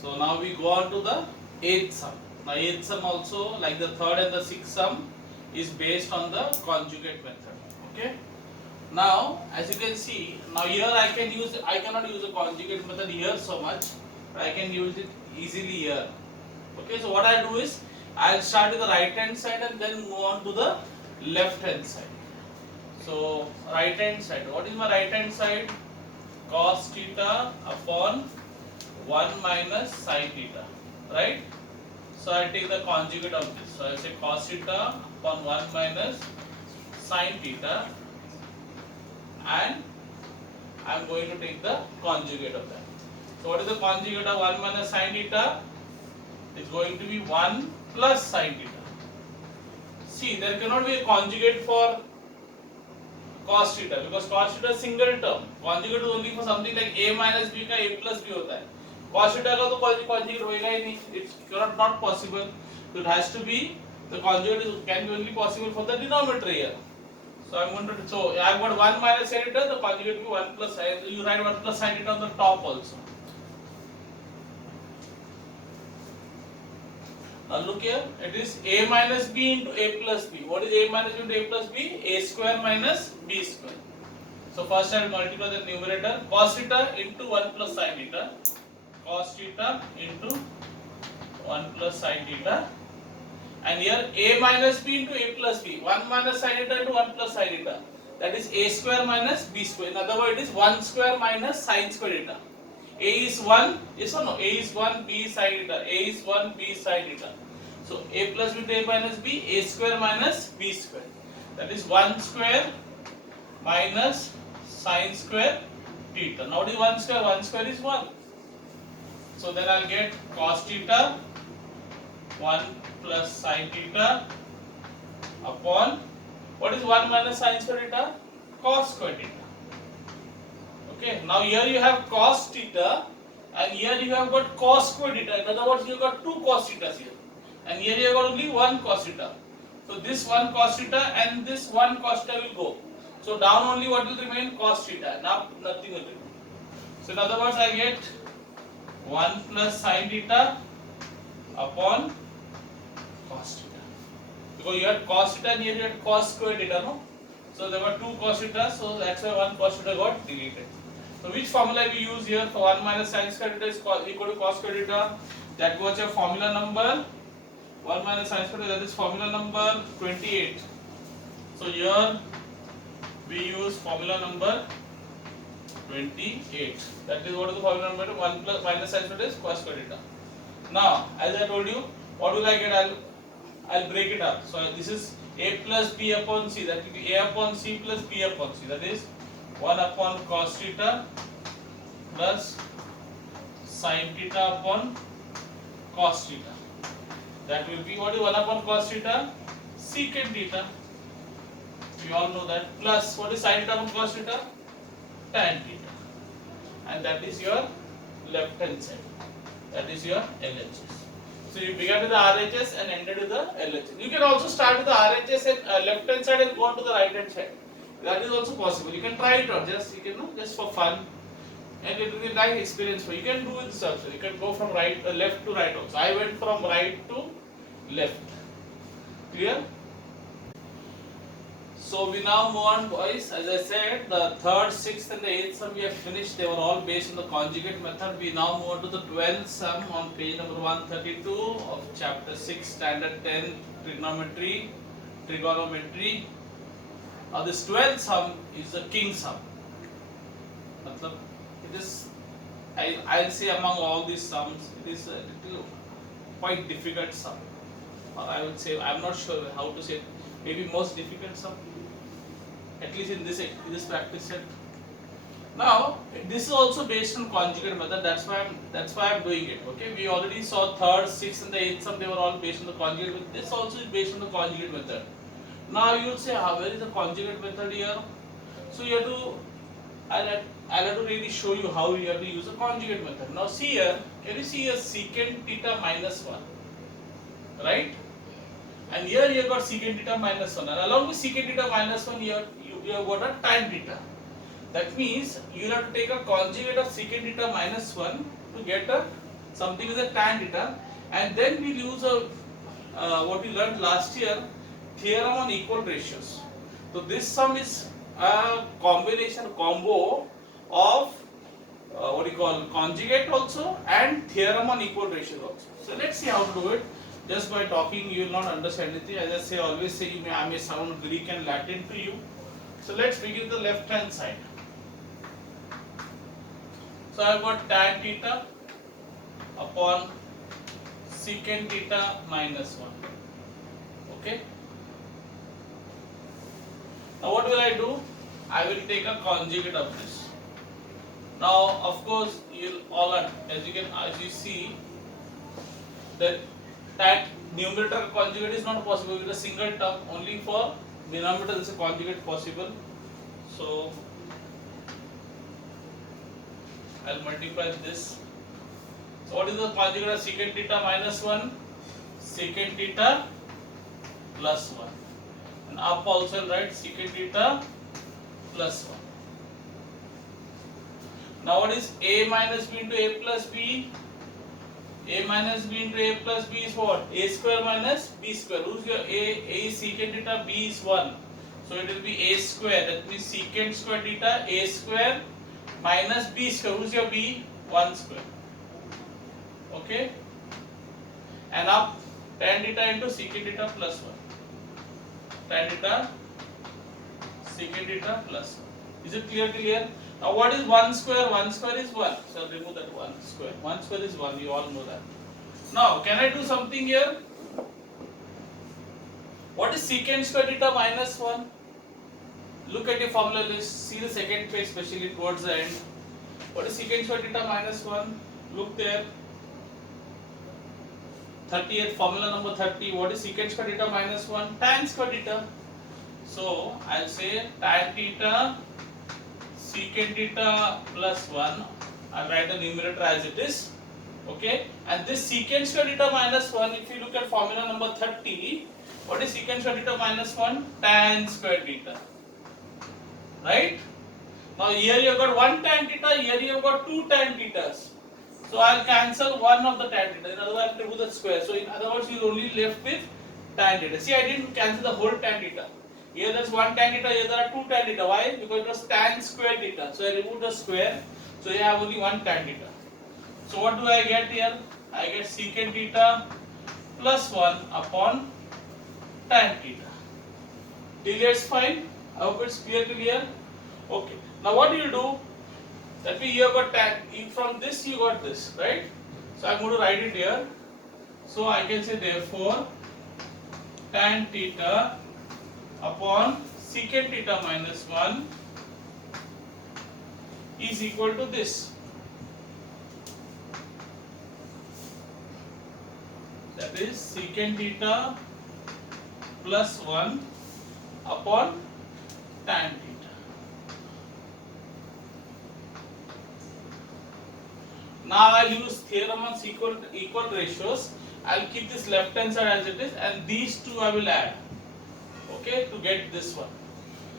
So now we go on to the eighth sum. Now eighth sum also, like the third and the sixth sum, is based on the conjugate method. Okay. Now as you can see, now here I cannot use the conjugate method here so much, but I can use it easily here. Okay. So what I do is I'll start with the right hand side and then move on to the left hand side. So right hand side. What is my right hand side? Cos theta upon 1 minus sin theta, right? So I take the conjugate of this. So I say cos theta upon 1 minus sin theta, and I am going to take the conjugate of that. So what is the conjugate of 1 minus sin theta? It's going to be 1 plus sin theta. See, there cannot be a conjugate for cos theta because cos theta is single term. Conjugate is only for something like a minus b का a plus b होता है. Cos theta का तो conjugate होएगा ही नहीं. It's not possible. So it has to be, the conjugate can be only possible for the denominator here. So I'm going to, so I've got 1 minus sin theta, the conjugate will be 1 plus sin. You write 1 plus sin theta on the top also. Now look here, it is a minus b into a plus b. What is a minus b into a plus b? A square minus b square. So first I will multiply the numerator, cos theta into 1 plus sin theta, cos theta into 1 plus sin theta, and here a minus b into a plus b, 1 minus sin theta into 1 plus sin theta, that is a square minus b square. In other words, it is 1 square minus sin square theta. A is 1, yes or no? A is 1, B is sin theta. A is 1, B is sin theta. So a plus b into a minus b, a square minus b square. That is 1 square minus sin square theta. Now what is 1 square? 1 square is 1. So then I'll get cos theta 1 plus sin theta upon, what is 1 minus sin square theta? Cos square theta. Okay, now here you have cos theta and here you have got cos square theta. In other words, you have got two cos thetas here, and here you have got only one cos theta. So this one cos theta and this one cos theta will go. So down only what will remain? Cos theta. Now nothing will remain. So in other words, I get 1 plus sin theta upon cos theta. Because you had cos theta and here you had cos square theta, no? So there were two cos theta, so that's why one cos theta got deleted. So which formula we use here for 1 minus sin square theta is equal to cos square theta? That was your formula number 1 minus sin square theta, that is formula number 28. So here we use formula number 28. That is what is the formula number 1 plus minus sin square theta is cos square theta. Now as I told you, what will I get? I'll break it up. So this is a plus b upon c, that will be a upon c plus b upon c, that is 1 upon cos theta plus sin theta upon cos theta. That will be, what is 1 upon cos theta? Secant theta. We all know that. Plus what is sin theta upon cos theta? Tan theta. And that is your left hand side. That is your LHS. So you began with the RHS and ended with the LHS. You can also start with the RHS and left hand side and go on to the right hand side. That is also possible. You can try it out, just just for fun, and it will be a nice experience for you. You can do this also. You can go from left to right also. I went from right to left. Clear? So we now move on, boys. As I said, the third, sixth, and the eighth sum we have finished. They were all based on the conjugate method. We now move on to the 12th sum on page number 132 of chapter 6, standard 10, trigonometry. Now this 12th sum is the king sum. It is, I'll say among all these sums, it is a little quite difficult sum. Or I would say, I'm not sure how to say it, maybe most difficult sum, at least in this practice set. Now this is also based on conjugate method. That's why I'm doing it. Okay, we already saw third, sixth, and the eighth sum. They were all based on the conjugate method. This also is based on the conjugate method. Now you will say, where is the conjugate method here? So you have to, I'll have to really show you how you have to use the conjugate method. Now see here, can you see here secant theta minus 1, right? And here you have got secant theta minus 1, and along with secant theta minus 1 you have got a tan theta. That means you will have to take a conjugate of secant theta minus 1 to get a something is a tan theta, and then we use a what we learned last year, theorem on equal ratios. So this sum is a combo of what do you call conjugate also and theorem on equal ratios also. So let's see how to do it. Just by talking you will not understand anything. As I say, always say I may sound Greek and Latin to you. So let's begin the left hand side. So I have got tan theta upon secant theta minus 1. Okay. Now what will I do? I will take a conjugate of this. Now of course you all are, as you see that numerator conjugate is not possible with a single term. Only for denominator is a conjugate possible. So I'll multiply this. So what is the conjugate of secant theta minus 1? Secant theta plus 1. And up also I'll write secant theta plus 1. Now what is a minus b into a plus b? A minus b into a plus b is what? A square minus b square. Who's your a? A is secant theta, b is 1. So it will be a square. That means secant square theta, a square minus b square. Who's your b? 1 square. Okay. And up tan theta into secant theta plus 1. Tan theta secant theta plus 1. Is it clear? Now what is 1 square? 1 square is 1. So I'll remove that 1 square. 1 square is 1. You all know that. Now can I do something here? What is secant square theta minus 1? Look at your formula list. See the second page, especially towards the end. What is secant square theta minus 1? Look there. 30th formula number 30. What is secant square theta minus 1? Tan square theta. So I'll say tan theta secant theta plus 1. I'll write the numerator as it is. Okay. And this secant square theta minus 1, if you look at formula number 30, what is secant square theta minus 1? Tan square theta. Right? Now here you have got 1 tan theta, here you have got 2 tan thetas. So I'll cancel one of the tan theta. In other words, I'll remove the square. So in other words, you'll only left with tan theta. See, I didn't cancel the whole tan theta. Here there's 1 tan theta, here there are 2 tan theta. Why? Because it was tan square theta. So I removed the square. So you have only 1 tan theta. So what do I get here? I get secant theta plus 1 upon tan theta. Till here it's fine. I hope it's clear. Okay. Now what do you do? That means you have got tan. From this you got this, right? So I'm going to write it here. So I can say therefore tan theta upon secant theta minus 1 is equal to this. That is secant theta plus 1 upon tan theta. Now I'll use theorem on equal ratios. I'll keep this left hand side as it is, and these two I will add. Okay, to get this one.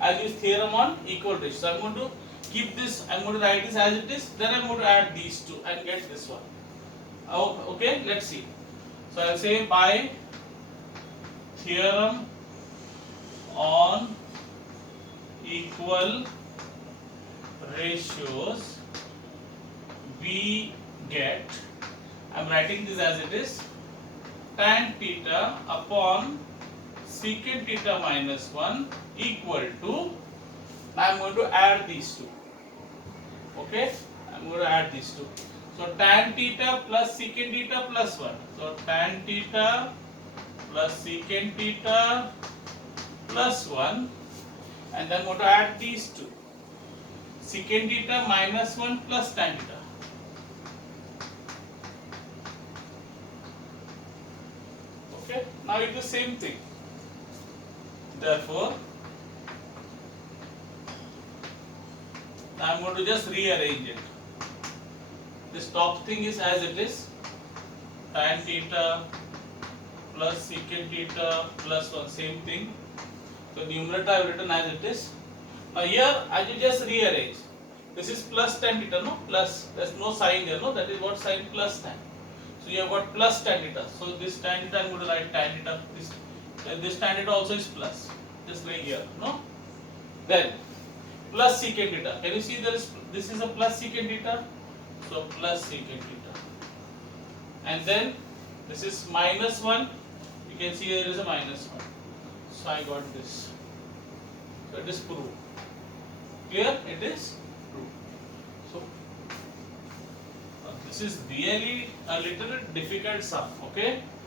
I'll use theorem on equal ratios. So I'm going to keep this, I'm going to write this as it is, then I'm going to add these two and get this one. Okay, let's see. So I'll say by theorem on equal ratios we get, I'm writing this as it is, tan theta upon secant theta minus 1 equal to, I'm going to add these two. Okay, I'm going to add these two. So tan theta plus secant theta plus 1. So tan theta plus secant theta plus 1, and then I'm going to add these two. Secant theta minus 1 plus tan theta. Okay, now it's the same thing. Therefore, I'm going to just rearrange it. This top thing is as it is, tan theta plus secant theta plus 1, same thing. So numerator I have written as it is. Now here I will just rearrange. This is plus tan theta, no? Plus, there's no sign here, no? That is what sign? Plus tan. So you have got plus tan theta. So this tan theta, I'm going to write tan theta. This tan theta also is plus. Just like here, no? Then plus secant theta. Can you see this is a plus secant theta? So plus secant theta. And then this is minus 1. You can see there is a minus 1. So I got this. So it is proved. Clear? It is proved. So this is really a little difficult sum. Okay.